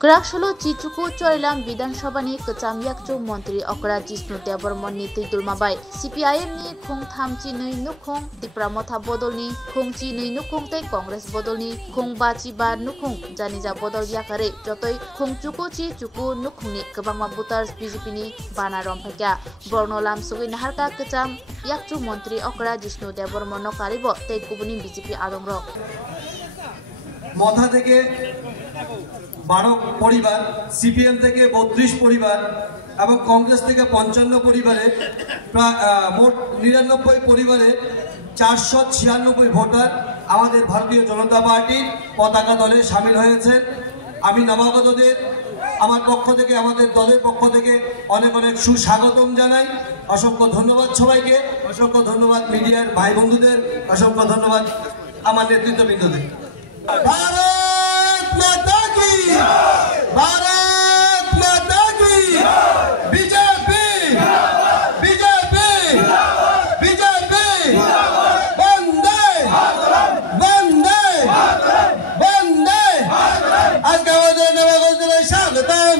Kraksholo Chichuku Chorilam Vidansabha ni Kacham Yakchu Montri Okra Jishnu Devarman ni Tuidulmabai CPIM ni Khung Thamchi Nui Nukhung Tipramotha Bodol ni Khungchi Nui Nukhung tei Congress Bodol ni Khung Bachi Ba Nukhung Janija Bodol Yakare Jotoi Khung Chuku Chi Chuku Nukhung ni Kabangma Voters BJP ni Bana Romphaikya Borno Lam Sugui Naharka Kacham Yakchu Montri Okra Jishnu Devarman no Karibo tei Kubuni BJP Adongrok মধা থেকে 12 পরিবার CPM থেকে 32 পরিবার এবং কংগ্রেস থেকে 55 পরিবারে মোট 99 পরিবারে 496 voter আমাদের ভারতীয় জনতা পার্টির পতাকা দলে শামিল হয়েছে। আমি নবাগতদের আমার পক্ষ থেকে আমাদের দলের পক্ষ থেকে অনেক অনেক সুস্বাগতম জানাই। অসংখ্য ধন্যবাদ সবাইকে, অসংখ্য ধন্যবাদ মিডিয়ার ভাই বন্ধুদের, অসংখ্য ধন্যবাদ আমার নেতৃত্ববৃন্দদের। भारत माता की भारत माता की बीजेपी बीजेपी बीजेपी वंदे वंदे वंदे आज का नवागत स्वागतम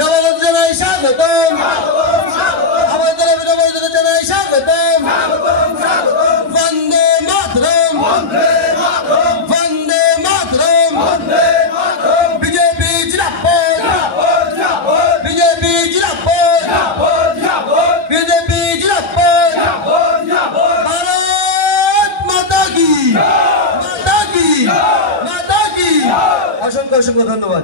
नवागत स्वागतम हमारे स्वागतम वंदे मातरम অসংখ্য ধন্যবাদ।